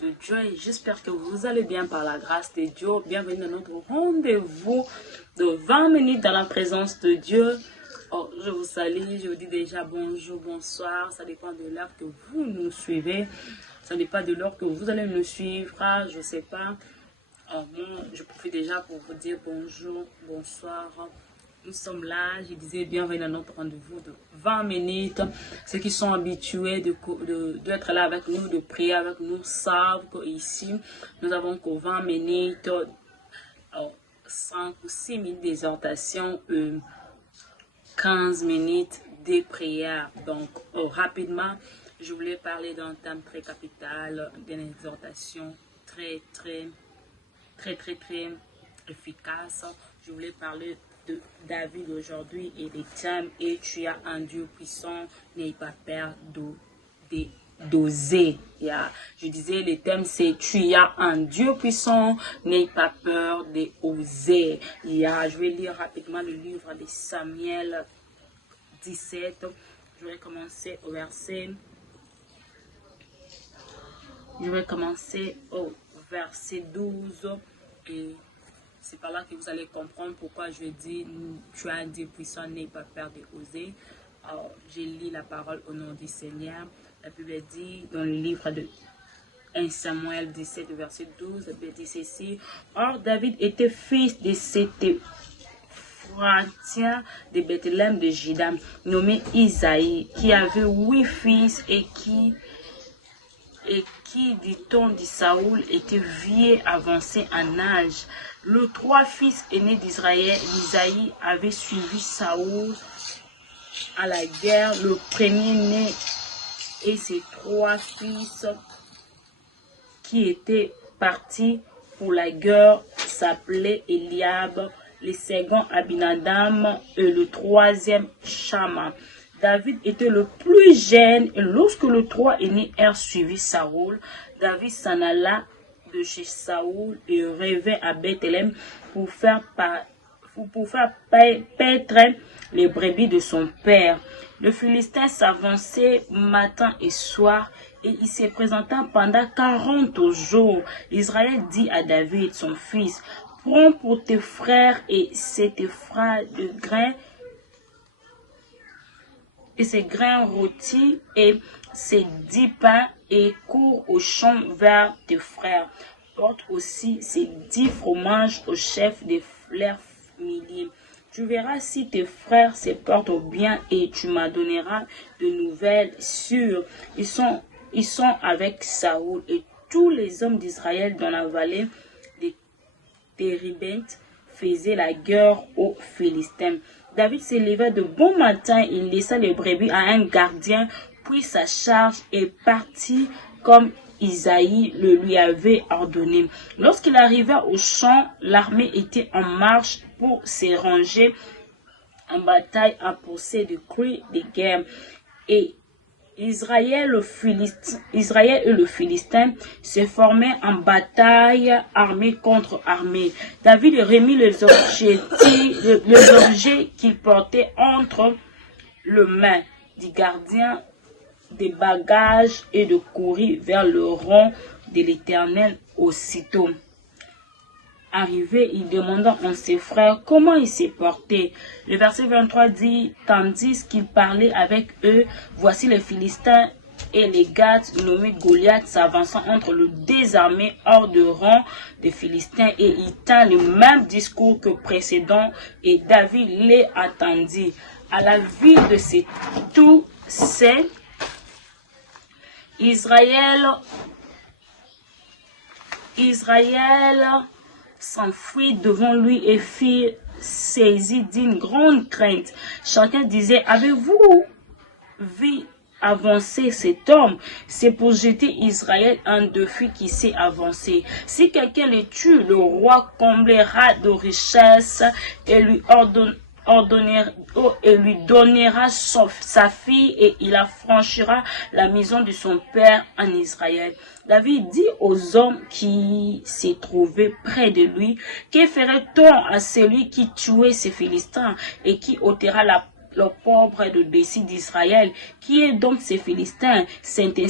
de Dieu et j'espère que vous allez bien par la grâce de Dieu. Bienvenue dans notre rendez-vous de 20 minutes dans la présence de Dieu. Oh, je vous salue, je vous dis déjà bonjour, bonsoir. Ça dépend de l'heure que vous nous suivez. Ça dépend de l'heure que vous allez nous suivre. Je ne sais pas. Bon, je profite déjà pour vous dire bonjour, bonsoir. Nous sommes là, je disais bienvenue dans notre rendez-vous de 20 minutes. Ceux qui sont habitués d'être là avec nous, de prier avec nous, savent qu'ici, nous avons que 20 minutes, 5 ou 6 minutes d'exhortation, 15 minutes de prière. Donc, rapidement, je voulais parler d'un thème très capital, d'une exhortation très efficace. Je voulais parler de David aujourd'hui et des thèmes et tu as un Dieu puissant, n'aie pas peur d'oser. Je disais les thèmes c'est tu as un Dieu puissant, n'aie pas peur d'oser. Je vais lire rapidement le livre de Samuel 17. Je vais commencer au verset 12 et c'est par là que vous allez comprendre pourquoi je dis tu as un Dieu puissant, n'aie pas peur d'oser. Alors, je lis la parole au nom du Seigneur. La Bible dit dans le livre de 1 Samuel 17, verset 12, la Bible dit ceci. Or, David était fils de Sétéphratien de Bethléem de Juda, nommé Isaïe, qui avait 8 fils et qui, dit-on, dit Saoul, était vieux avancé en âge. Les 3 fils aînés d'Israël, Isaïe, avait suivi Saoul à la guerre. Le premier-né et ses 3 fils qui étaient partis pour la guerre s'appelaient Eliab, le second Abinadam et le troisième Shama. David était le plus jeune et lorsque les 3 aînés eurent suivi Saoul, David s'en alla de chez Saoul et revint à Bethléem pour faire paître les brebis de son père. Le Philistin s'avançait matin et soir et il se présenta pendant 40 jours. Israël dit à David, son fils, prends pour tes frères et ces grains rôtis et ces 10 pains et cours au champ vers tes frères. Porte aussi ces 10 fromages au chef de leurs milliers. Tu verras si tes frères se portent bien et tu m'en donneras de nouvelles sûres. Ils sont avec Saoul et tous les hommes d'Israël dans la vallée de Téribeth faisaient la guerre aux Philistins. David se leva de bon matin, il laissa les brebis à un gardien, prit sa charge et partit comme Isaïe le lui avait ordonné. Lorsqu'il arriva au champ, l'armée était en marche pour se ranger en bataille à pousser de cris de guerre. Et Israël et le Philistin se formaient en bataille, armée contre armée. David remit les objets qu'il portait entre les mains du gardien des bagages et de courir vers le rang de l'Éternel aussitôt. Arrivé, il demanda à ses frères comment il s'est porté. Le verset 23 dit, tandis qu'il parlait avec eux, voici les Philistins et les Gads nommés Goliath s'avançant entre les 2 armées hors de rang des Philistins et il tint le même discours que précédent et David les attendit. À la vue de tous ces Israël s'enfuit devant lui et fit saisi d'une grande crainte. Chacun disait, avez-vous vu avancer cet homme? C'est pour jeter Israël un défi qui s'est avancé. Si quelqu'un le tue, le roi comblera de richesses et lui donnera sa fille et il affranchira la maison de son père en Israël. David dit aux hommes qui se trouvaient près de lui, que ferait-on à celui qui tuait ces Philistins et qui ôtera le pauvre de dessus d'Israël? Qui est donc ces Philistins? C'est un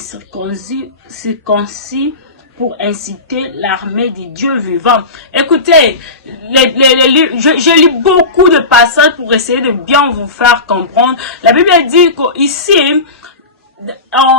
circoncis pour inciter l'armée des dieux vivants. Écoutez, je lis beaucoup de passages pour essayer de bien vous faire comprendre. La Bible dit qu'ici,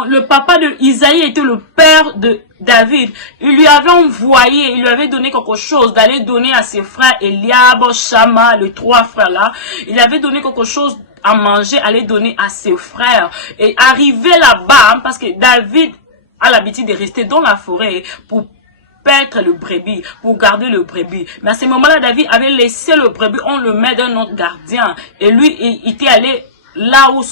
le papa de Isaïe était le père de David. Il lui avait envoyé, il lui avait donné quelque chose d'aller donner à ses frères Eliab, Shama, les 3 frères là. Il avait donné quelque chose à manger, aller donner à ses frères. Et arrivé là-bas, parce que David a l'habitude de rester dans la forêt pour paître le brebis, pour garder le brebis. Mais à ce moment-là, David avait laissé le brebis, on le met d'un autre gardien. Et lui, il était allé là où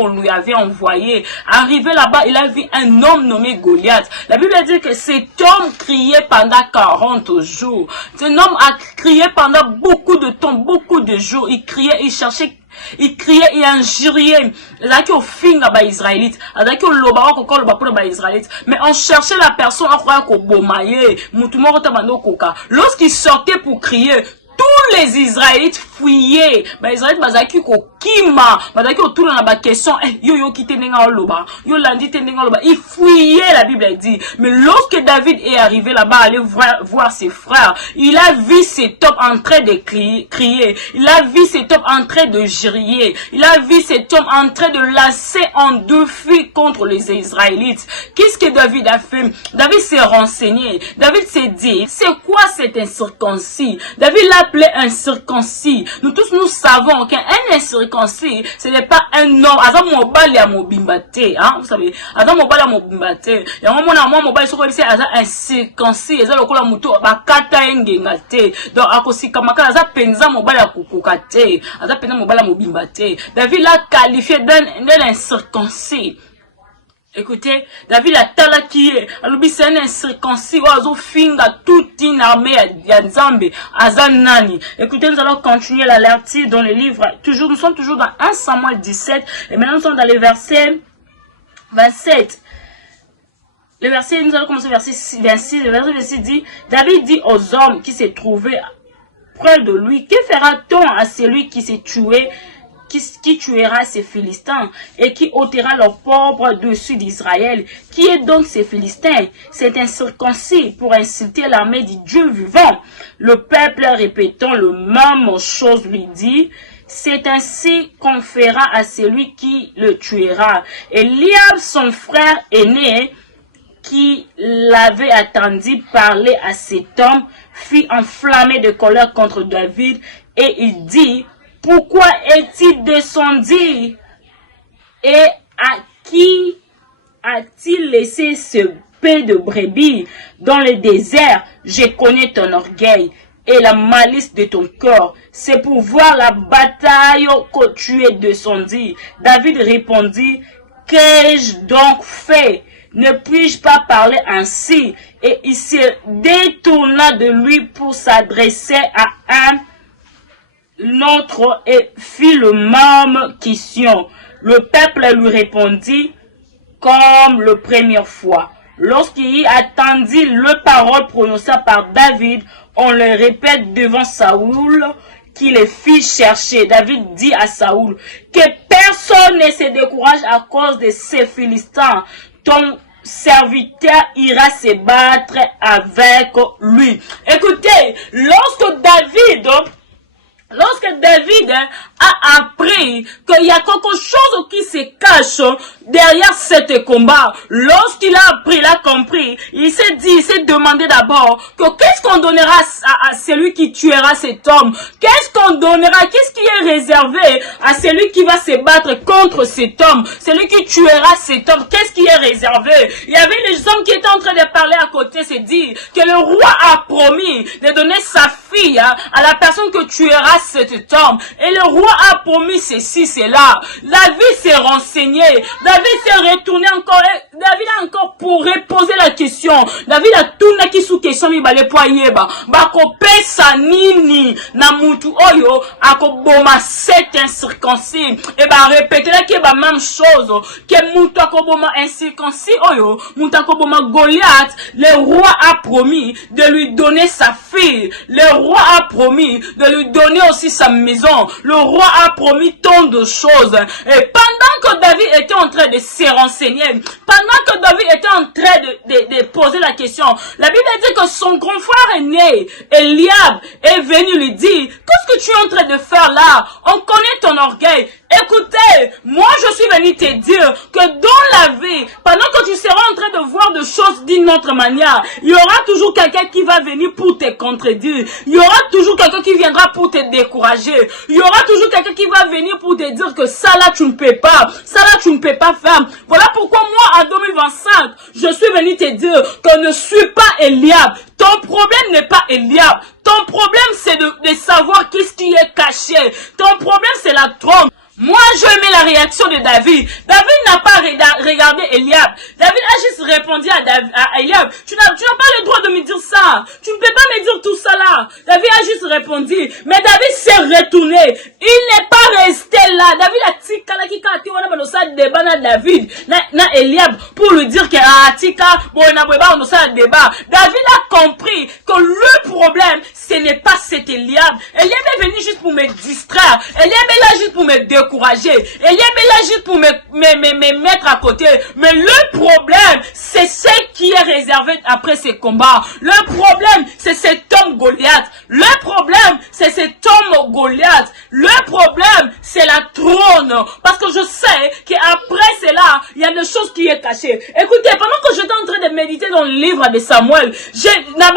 on lui avait envoyé. Arrivé là-bas, il a vu un homme nommé Goliath. La Bible dit que cet homme criait pendant 40 jours. Cet homme a crié pendant beaucoup de temps, beaucoup de jours. Il criait, il cherchait, il criait et injuriait. Mais on cherchait la personne, on croyait qu'on bomaye. Lorsqu'il sortait pour crier, tous les Israélites fuyaient. Les Israélites bazaki ko kima, bazaki autour de la question, yo kite nenga loba, yo landi tenenga loba. Il fuyait, la Bible dit. Mais lorsque David est arrivé là-bas, aller voir ses frères, il a vu cet homme en train de crier. Il a vu cet homme en train de gérer. Il a vu cet homme en train de lancer en défi contre les Israélites. Qu'est-ce que David a fait? David s'est renseigné. David s'est dit, c'est quoi cet incirconcis? David l'appelait incirconcis. Nous tous nous savons qu'un incirconcis, ce n'est pas un homme. Adam mobile ya mobimbate, hein, vous savez. Adam mobile ya mobimbate. Ya moi mobile soko bise aza incirconcis, eza lokola muto bakata engengate. Donc akosika makala aza penza mobile ya kukukate, aza penza mobile ya mobimbate. David l'a qualifié d'un incirconcis. Écoutez, David a talaki, alubi c'est un incirconcis, oazo finga toute une armée ya Nzambe, azanani. Écoutez, nous allons continuer la lecture dans le livre, nous sommes toujours dans 1 Samuel 17, et maintenant nous sommes dans le verset 27. Le verset, nous allons commencer au verset 26, le verset 26 dit, David dit aux hommes qui se trouvaient près de lui, que fera-t-on à celui qui s'est tué, qui tuera ces Philistins et qui ôtera leur pauvre dessus d'Israël? Qui est donc ces Philistins? C'est incirconcis pour insulter l'armée du Dieu vivant. Le peuple répétant le même chose lui dit, c'est ainsi qu'on fera à celui qui le tuera. Eliab, son frère aîné, qui l'avait attendu parler à cet homme, fut enflammé de colère contre David et il dit, pourquoi est-il descendu? Et à qui a-t-il laissé ce paix de brebis dans le désert? Je connais ton orgueil et la malice de ton corps. C'est pour voir la bataille que tu es descendu. David répondit, qu'ai-je donc fait? Ne puis-je pas parler ainsi? Et il se détourna de lui pour s'adresser à un autre et fit le même question. Le peuple lui répondit comme la première fois. Lorsqu'il attendit le parole prononcée par David, on le répète devant Saoul qui les fit chercher. David dit à Saoul que personne ne se décourage à cause de ces Philistins. Ton serviteur ira se battre avec lui. Écoutez, lorsque David a appris qu'il y a quelque chose qui se cache derrière cet combat, lorsqu'il a appris, il a compris, il s'est demandé d'abord que qu'est-ce qu'on donnera à celui qui tuera cet homme? Qu'est-ce qu'on donnera? Qu'est-ce qui est réservé à celui qui va se battre contre cet homme? Celui qui tuera cet homme, qu'est-ce qui est réservé? Il y avait les hommes qui étaient en train de parler à côté, c'est dire que le roi a promis de donner sa fille à la personne que tuera cet homme. Et le roi a promis ceci, cela. David s'est renseigné. David s'est retourné encore. David a encore pour reposer la question. David a tourné qui sous question mi bale po yeba. Bako pesa nini na mutu oyo akoboma cet incirconcis. Et répéter là qui est même chose que mutu akoboma incirconcis oyo, mutu akoboma Goliath. Le roi a promis de lui donner sa fille. Le roi a promis de lui donner aussi sa maison. Le roi a promis tant de choses. Et pendant que David était en train de se renseigner, pendant que David était en train de poser la question, la Bible dit que son grand frère aîné, Eliab, est venu lui dire, qu'est-ce que tu es en train de faire là? On connaît ton orgueil. Écoutez, moi je suis venu te dire que dans la vie, pendant que tu seras en train de voir des choses d'une autre manière, il y aura toujours quelqu'un qui va venir pour te contredire. Il y aura toujours quelqu'un qui viendra pour te décourager. Il y aura toujours quelqu'un qui va venir pour te dire que ça là tu ne peux pas, ça là tu ne peux pas faire. Voilà pourquoi moi en 2025, je suis venu te dire que ne suis pas Eliab. Ton problème n'est pas Eliab. Ton problème c'est de savoir qu'est-ce qui est caché. Ton problème c'est la trompe. Moi, je aimais la réaction de David. David n'a pas regardé Eliab. David a juste répondu à Eliab. Tu n'as pas le droit de me dire ça. Tu ne peux pas me dire tout ça là. David a juste répondu. Mais David s'est retourné. Il n'est pas resté là. David a tika la kika ati wana banosa débat na David na Eliab pour lui dire que tika bon na beba on sa débat. David a compris que le problème ce n'est pas cet Eliab. Eliab est venu juste pour me distraire. Eliab est là juste pour me décourager. Eliab est là juste pour me mettre à côté. Mais le problème, c'est ce qui est réservé après ces combats. Le problème, c'est cet homme Goliath. Le problème, c'est cet homme Goliath. Le problème, c'est la trône. Parce que je sais qu'après cela, il y a des choses qui est cachées. Écoutez, pendant que j'étais en train de méditer dans le livre de Samuel, j'étais en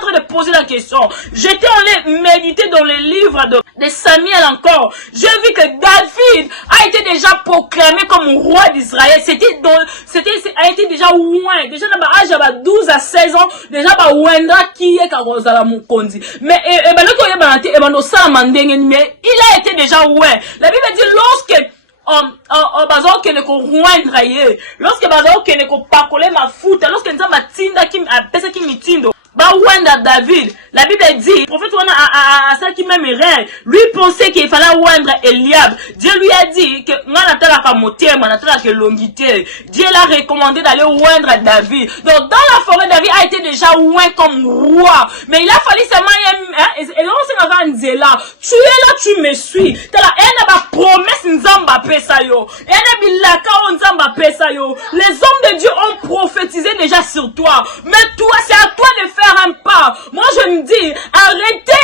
train de poser la question. J'étais en train de méditer dans le livre de Samuel encore. J'ai vu que David a été déjà proclamé comme roi d'Israël. A été déjà loin. Déjà dans l'âge de 12 à 16 ans, déjà Wendra qui est Karozala Mukondi. Mais il a été déjà loin. La Bible dit lorsque lorsque David, la Bible dit, le prophète a ça qui même rêve, lui pensait qu'il fallait oindre Eliab. Dieu lui a dit que Dieu l'a recommandé d'aller oindre David. Donc dans la forêt, David a été déjà oint comme roi. Mais il a fallu seulement tu es là, tu me suis. Promesse Nzamba Pesayo. Les hommes de Dieu ont prophétisé déjà sur toi. Mais toi, c'est à toi de faire un pas. Moi, je me dis, arrêtez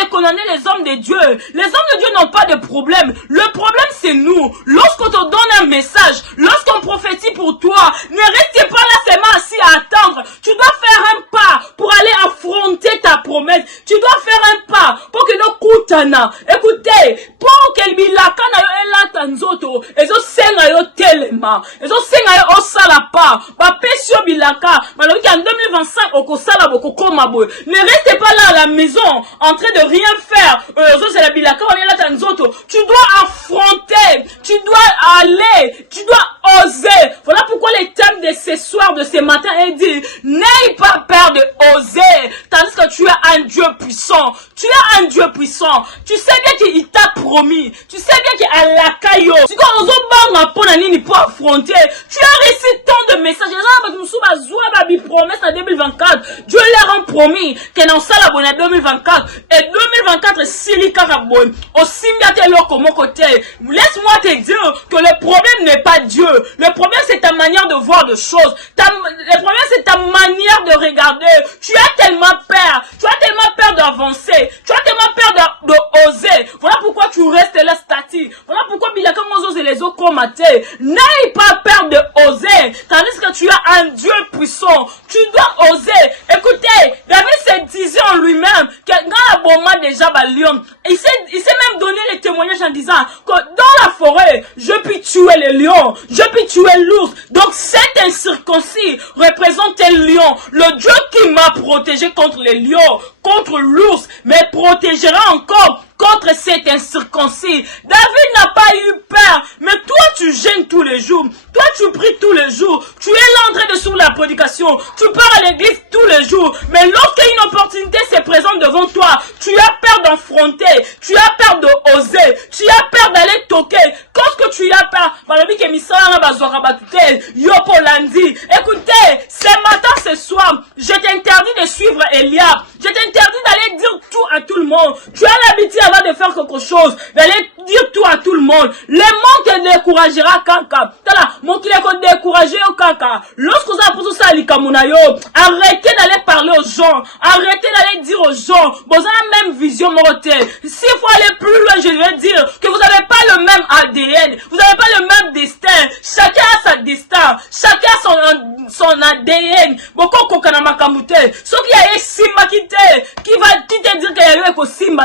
de condamner les hommes de Dieu. Les hommes de Dieu n'ont pas de problème. Le problème, c'est nous. Lorsqu'on te donne un message, lorsqu'on prophétise pour toi, ne restez pas là seulement assis à attendre. Tu dois faire un pas pour aller affronter ta promesse. Tu dois faire un pas pour que nos koutana. Écoutez, pour que bilaka na yo elata nzoto, ezo senga yo telema, ezo senga yo osala pa, ba pesio bilaka, maloki en 2025 okosala bokokoma boy. Ne restez pas là à la maison en train de rien faire. C'est la bilaka on elata nzoto. Tu dois affronter, tu dois aller, tu dois oser. Voilà pourquoi les thèmes de ce soir, de ce matin est dit, n'aie pas peur de oser, tandis que tu es un Dieu puissant. Tu es un Dieu puissant. Tu sais bien qu'il t'a promis. Tu sais bien qu'il a la caillou. Tu dois oser pour affronter. Tu as reçu tant de messages. Promesse en 2024. Dieu leur a promis que dans ça la bonne 2024. Et 2024, Silika Rabon. Aussi bien que mon côté. Laisse-moi te dire que le problème n'est pas Dieu. Le problème c'est ta manière de voir les choses. Le problème c'est ta manière de regarder. Tu as tellement peur. Tu as tellement peur d'avancer. Tu as tellement peur de oser. Voilà pourquoi tu restes là statique. Voilà pourquoi Bilaka Mozos et les autres commatés. N'aie pas peur de oser. Tandis que tu as un Dieu puissant. Tu dois oser. Écoutez, David se disait en lui-même que dans la bombe déjà lion. Il s'est même donné les témoignages en disant que dans la forêt, je peux tuer les lions. Je peux tuer l'ours. Donc cet incirconcis représente un lion. Le Dieu qui m'a protégé contre les lions, contre l'ours, mais protégera encore contre cet incirconcis. David n'a pas eu peur, mais toi tu gênes tous les jours, toi tu pries tous les jours, tu es là en train de suivre la prédication, tu pars à l'église tous les jours, mais lorsqu'une opportunité se présente devant toi, tu as peur d'enfronter, tu as peur d'oser, tu as peur d'aller toquer. Quand tu as peur, écoutez, ce matin, ce soir, je t'interdis de suivre Eliab, je t'interdis d'aller dire tout à tout le monde. Tu as l'habitude avant de faire quelque chose, d'aller dire tout à tout le monde. Le monde te découragera kaka. Tala, mon qui est découragé au kaka. Lorsque vous avez pour ça likamunayo, arrêtez d'aller parler aux gens, arrêtez d'aller dire aux gens, vous avez la même vision mortelle. S'il faut aller plus loin, je vais dire que vous n'avez pas le même ADN, vous n'avez pas le même destin. Chacun a sa destin, chacun a son ADN. Beaucoup kokana makamute. Ce qui a simba qui te dire qu'il y a eu un simba.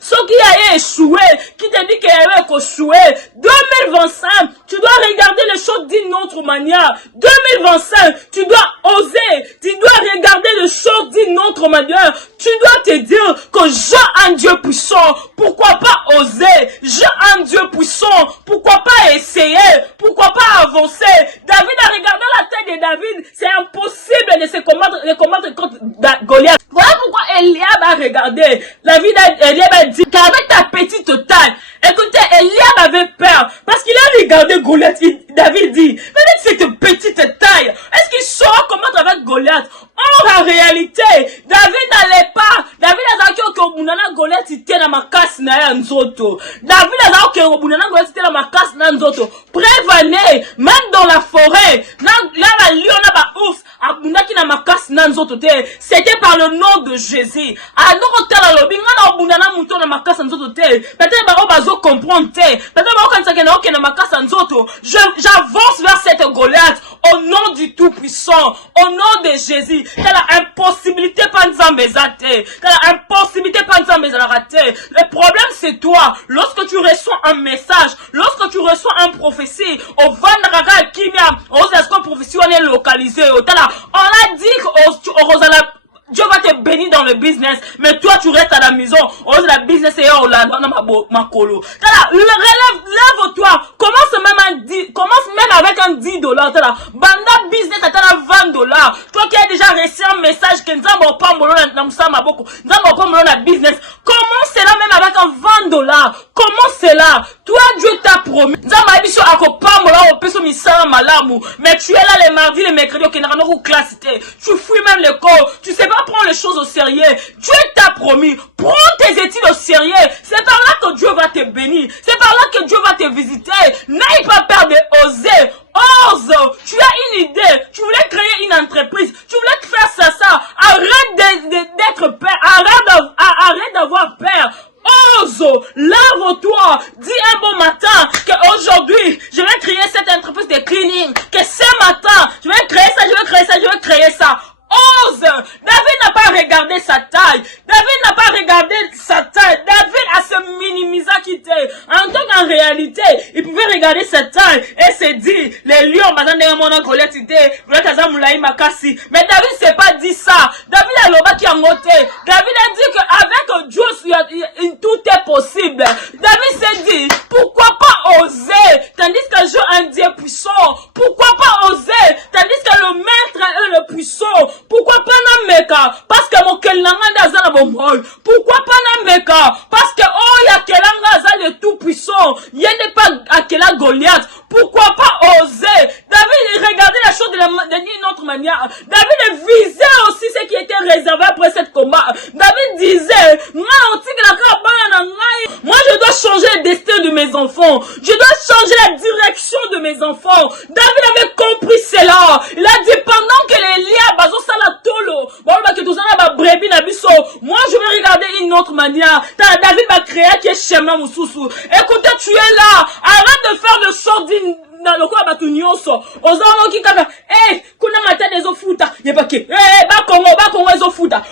Ce qui a échoué, qui te dit qu'il y a eu un échoué. 2025, tu dois regarder les choses d'une autre manière. 2025, tu dois oser, tu dois regarder les choses d'une autre manière. Tu dois te dire que j'ai un Dieu puissant. Pourquoi pas oser? J'ai un Dieu puissant. Pourquoi pas essayer? Pourquoi pas avancer? David a regardé la tête de David. C'est impossible de se combattre contre Goliath. Voilà pourquoi Eliab a regardé. Eliab a dit qu'avec ta petite taille, écoutez, Eliab avait peur parce qu'il a regardé Goliath. David dit, avec cette petite taille, est-ce qu'il saura combattre avec Goliath? Or, en réalité, David n'allait pas. David a dit que Bunana Goliath était dans ma casse na nzoto. David a dit que Bunana Goliath était dans ma casse na nzoto. Prévenez, même dans la forêt, là la lion n'a pas ours, Abunaki na ma casse na nzoto te. C'était par le nom de Jésus. Alors, on t'a la lobby, on a Bunana mouton na ma casse na nzoto te. Peut-être que bazo comprendre te. Peut-être que na ma casse na nzoto. J'avance vers cette Goliath au nom du Tout-Puissant, au nom de Jésus. Quelle impossibilité pas nzambezate, quelle impossibilité pas nzambezarate. Le problème c'est toi. Lorsque tu reçois un message, lorsque tu reçois un prophétie, au Vandraga Kimia, au Zasko prophétie on est localisé. On a dit que Dieu va te bénir dans le business, mais toi tu restes à la maison. Oh, la business est au là, dans ma colo. Lève-toi. Commence même avec un $10. Banda business à 20 $. Toi qui as déjà reçu un message que nous avons pas business. Commence cela même avec un $20. Commence cela. Toi, Dieu t'a promis. Mais tu es là les mardis, les mercredis, tu fouilles même l'école. Tu sais pas prendre les choses au sérieux. Dieu t'a promis. Prends tes études au sérieux. C'est par là que Dieu va te bénir. C'est par là que Dieu va te visiter. N'aie pas peur de oser. Ose. Tu as une idée. Tu voulais créer une entreprise. Tu voulais faire ça. Arrête d'être peur. Arrête d'avoir peur. Ose, lève-toi, dis un bon matin qu'aujourd'hui, je vais créer cette entreprise de cleaning, que ce matin, je vais créer ça. Ose! David n'a pas regardé sa taille. David a se minimisé quitté. En tant qu'en réalité, il pouvait regarder sa taille et se dire, les lions, mais David ne s'est pas dit ça. David a l'oba qui a monté. David a dit qu'avec Dieu, tout est possible. David s'est dit, pourquoi pas oser? Tandis que j'ai un Dieu puissant. Pourquoi pas oser? Tandis que le maître est le puissant. Pourquoi pas Nameka? Parce que mon Kelanga Azala Bomol. Pourquoi pas Nameka? Parce que oh ya Kelanga Azala le tout puissant. Il n'est pas à Kela Goliath. Pourquoi pas oser? David regardait la chose d'une autre manière. David visait aussi ce qui était réservé après cette combat. David disait, moi je dois changer le destin de mes enfants. Je dois changer la direction de mes enfants. David avait compris cela. Il a dit pendant que les liens bazo sala tolo, moi je vais regarder une autre manière. David va créer un chemin moussousou. Écoutez, tu es là. Arrête de faire le sort d'une dans le quoi batu nyonso ozama okikaka kuna mata dezo futa yebake ba kongo ezo futa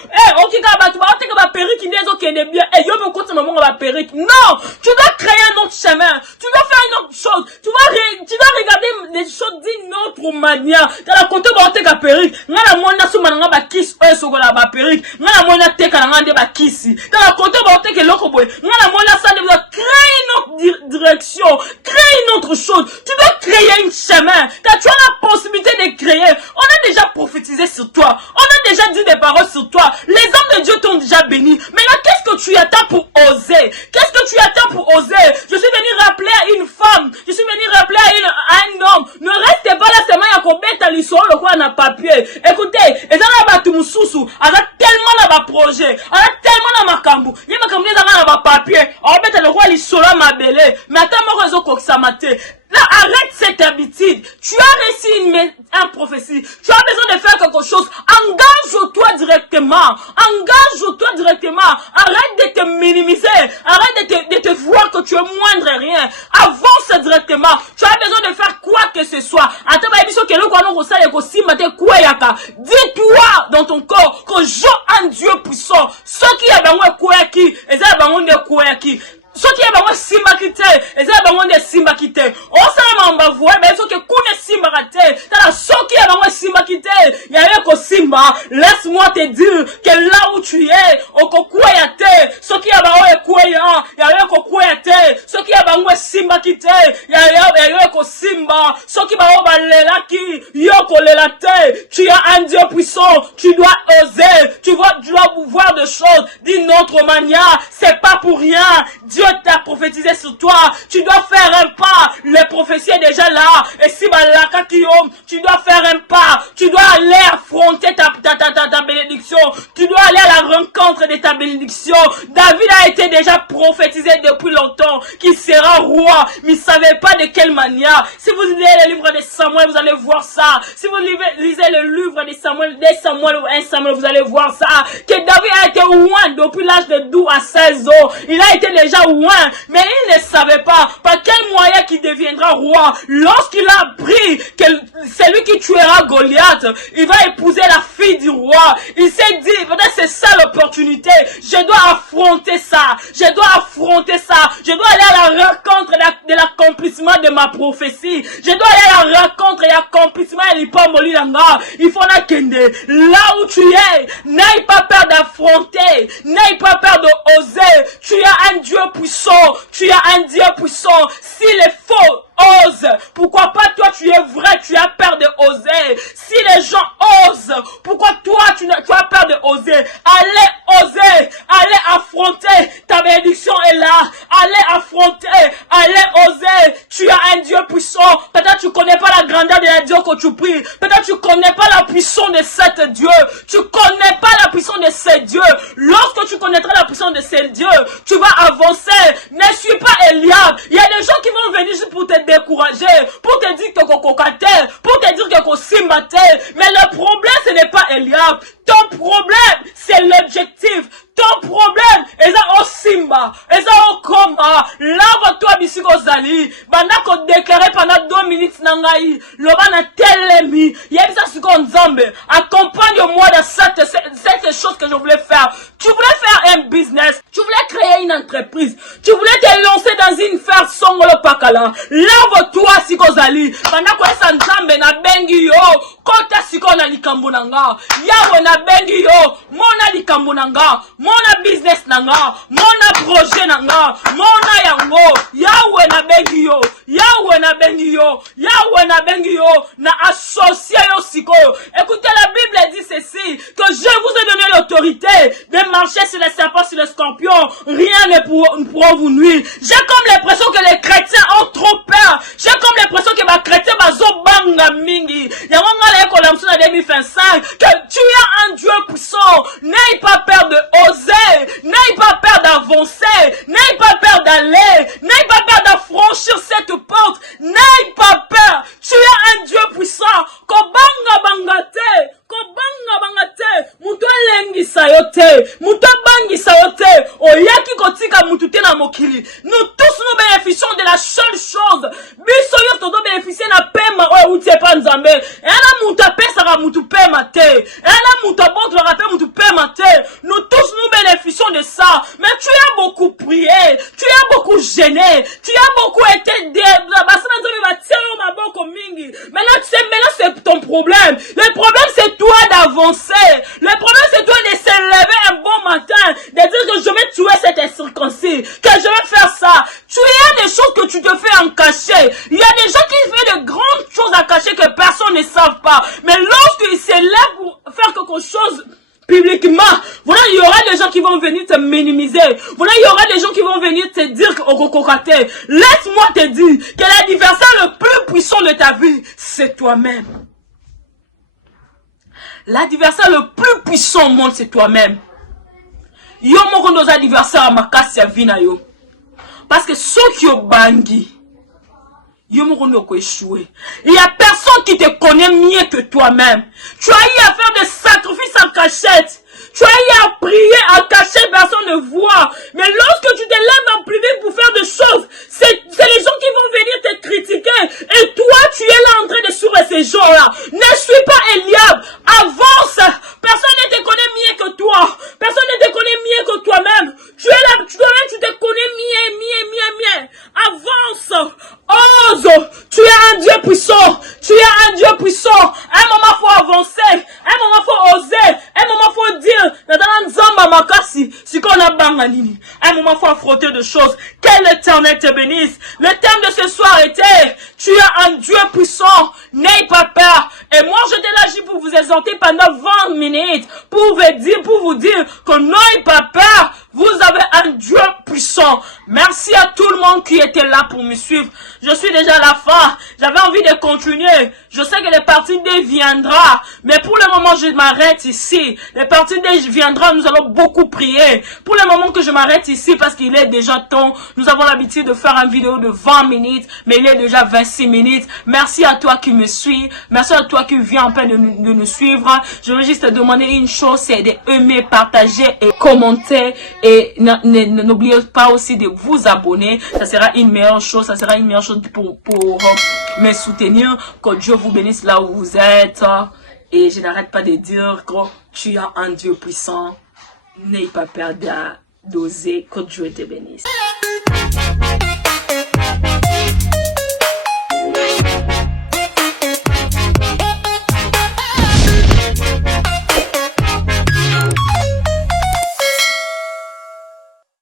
okika batu ba oteka ba perruque ndezo kende bien yo me koti maman ba perruque. Non, tu dois créer un autre chemin, tu dois faire une autre chose, tu dois regarder les choses d'une autre manière. Dans la côté de la perruque, n'a la mona sous mananga ba kiss sokola ba perruque, n'a la mona teka ngande ba kissi. Dans la côté de la lokoboy, n'a la mona ça de créer une autre direction, créer une autre chose. Tu dois créer un chemin. Quand tu as la possibilité de créer, on a déjà prophétisé sur toi. On a déjà dit des paroles sur toi. Les hommes de Dieu t'ont déjà béni. Maintenant, qu'est-ce que tu attends pour oser? Qu'est-ce que tu attends pour oser? Je suis venu rappeler à une femme. Je suis venu rappeler à un homme. Ne restez pas là seulement à combien l'histoire le quoi n'a papier. Écoutez, et ça là tu mususu. Elle a tellement là bas projet. Elle a tellement là ma cambu. Il y a ma cambu là bas papier. On va mettre le roi l'histoire ma belé. Mais attends mon réseau quoi que ça m'a été. Là, arrête cette habitude. Tu as réussi une prophétie. Tu as besoin de faire quelque chose. Engage-toi directement. Engage-toi directement. Arrête de te minimiser. Arrête de te voir que tu es moindre rien. Avance directement. Tu as besoin de faire quoi que ce soit. Dis-toi dans ton corps que je un Dieu puissant. Ceux qui ont quoi qui, et ça va qui. Ce qui est vraiment simba kite, et ça va vraiment simba kite. On s'en va voir, mais ce que connaît simba kite, dans la ce qui est vraiment simba kite, il y a rien que simba. Laisse-moi te dire que là où tu es, au kokoyate, ce qui est vraiment koya, il y a rien que koyate, ce qui est vraiment simba kite, il y a rien que simba, ce qui est vraiment lelaki, yoko lelate. Tu as un Dieu puissant, tu dois oser, tu dois voir des choses d'une autre manière. C'est pas pour rien. Dieu t'a prophétisé sur toi. Tu dois faire un pas. Les prophéties est déjà là. Et si tu dois faire un pas. Tu dois aller affronter ta bénédiction. Tu dois aller à la rencontre de ta bénédiction. David a été déjà prophétisé depuis longtemps qu'il sera roi. Mais il ne savait pas de quelle manière. Si vous lisez le livre de Samuel, vous allez voir ça. Si vous lisez le livre de Samuel, ou 1 Samuel, vous allez voir ça. Que David a été loin depuis l'âge de 12 à 16 ans. Il a été déjà loin, mais il ne savait pas par quel moyen qu'il deviendra roi. Lorsqu'il a appris que c'est lui qui tuera Goliath, il va épouser la fille du roi. Il s'est dit, peut-être c'est ça l'opportunité. Je dois affronter ça. Je dois affronter ça. Je dois aller à la rencontre de l'accomplissement de ma prophétie. Je dois aller à la rencontre et l'accomplissement de l'Ipamolilanga. Il faut la kende. Là où tu es, n'aie pas peur d'affronter. N'aie pas peur d'oser. Tu as un Dieu puissant, tu as un Dieu puissant. Si les faux osent, pourquoi pas toi tu es vrai, tu as peur de oser. Si les gens osent, pourquoi toi tu as peur de oser. Allez oser, allez affronter, ta bénédiction est là. Allez affronter, allez oser. Tu as un Dieu puissant. Peut-être tu connais pas la grandeur de la Dieu que tu pries. Peut-être tu connais pas la puissance de cet Dieu. Tu connais pas la puissance de ces dieux. Lorsque tu connaîtras la puissance de ces dieux, tu vas avancer. Ne suis pas Eliab. Il y a des gens qui vont venir juste pour te décourager, pour te dire que tu pour te dire que tu simbate. Mais le problème, ce n'est pas Eliab. Ton problème, c'est l'objectif. Ton problème, eza o simba, eza o koma, lave-toi bisiko zali, banda ko déclarer pendant 2 minutes nangai, loba na telemi, yebisa siko nzambe, accompagne-moi dans cette chose que je voulais faire. Tu voulais faire un business, tu voulais créer une entreprise, tu voulais te lancer dans une faire songolo pakala, lave-toi siko zali, banda ko esa nzambe na bengi yo, kota siko na likambo nanga, yawe na bengi yo, mona likambo nanga, mona business nanga, mona projet nanga, mona yango, yawe na bengi yo, yawe na bengi yo, yawe na bengi yo, na associé yo sikoyo. Écoutez, la Bible dit ceci, que je vous ai donné l'autorité de marcher sur les serpents, sur les scorpions, rien ne pourra vous nuire. J'ai comme l'impression que les chrétiens ont trop peur. J'ai comme l'impression que les chrétiens bazo banga mingi. Yango ngala eko lamso na 2025, que tu es un Dieu puissant. N'aie pas peur de oser, n'aie pas peur d'avancer, n'aie pas peur d'aller, n'aie pas peur d'affranchir cette porte, n'aie pas peur. Tu es un Dieu puissant. Kobanga bangate, kobanga bangate, muto lengi sayote, muto bangi sayote, oyaki kotika mutute na mokili. Nous tous nous bénéficions de la seule chose. Biso yo todo bénéficier na pema oye utie pa nzambe. Ena muta pesa à Moutoupé Maté. Et là, Moutabot, le rappel Moutoupé Maté. Nous tous, nous bénéficions de ça. Mais tu as beaucoup prié. Tu as beaucoup gêné. Tu as beaucoup été maintenant, tu sais, maintenant, c'est ton problème. Le problème, c'est toi d'avancer. Le problème, c'est toi de se lever un bon matin, de dire que je vais tuer cette circoncis, que je vais faire ça. Tu as des choses que tu te fais en cachet. Il y a des gens qui font de grandes choses à cacher que personne ne savent pas. Mais lorsqu'ils se lèvent pour faire quelque chose publiquement, voilà, il y aura des gens qui vont venir te minimiser. Voilà, il y aura des gens qui vont venir te dire au cocoté. Laisse-moi te dire que l'adversaire le plus puissant de ta vie, c'est toi-même. L'adversaire le plus puissant au monde, c'est toi-même. Yo moko nos adversaires à ma casse ya vina yo. Parce que ceux qui ont bangui, yo moko no ko échoué. Il y a personne qui te connaît mieux que toi-même. Tu as eu à faire des sacrifices en cachette. Tu as eu à prier en cachette, personne ne voit. Mais lorsque tu te lèves en privé pour faire des choses, c'est les gens qui vont venir te critiquer. Et toi, tu es là en train de suivre ces gens-là. Ne suis pas Eliab. Avance. Personne ne te connaît mieux que toi. Personne ne te connaît mieux que toi-même. Tu es là, toi-même, tu te connais mieux. Avance. Ose. Tu es un Dieu puissant. Tu es un Dieu puissant. Un moment, faut avancer. Un moment, faut oser. Un moment, faut dire. Un moment, faut affronter de choses. Que l'Éternel te bénisse. Le thème de ce soir était: tu es un Dieu puissant. N'aie pas peur. Et moi, j'étais là pour vous exhorter pendant 20 minutes. Pour vous dire que n'ayez pas peur. Vous avez un Dieu puissant. Merci à tout le monde qui était là pour me suivre. Je suis déjà à la fin. J'avais envie de continuer. Je sais que les parties D viendra. Mais pour le moment, je m'arrête ici. Les parties D viendra. Nous allons beaucoup prier. Pour le moment que je m'arrête ici parce qu'il est déjà temps. Nous avons l'habitude de faire une vidéo de 20 minutes. Mais il est déjà 26 minutes. Merci à toi qui me suis. Merci à toi qui viens en peine de nous suivre. Je veux juste te demander une chose. C'est d'aimer, partager et commenter. Et n'oubliez pas aussi de vous abonner. Ça sera une meilleure chose. Ça sera une meilleure chose pour me soutenir. Que Dieu vous bénisse là où vous êtes. Et je n'arrête pas de dire que tu as un Dieu puissant. N'aie pas peur d'oser. Que Dieu te bénisse.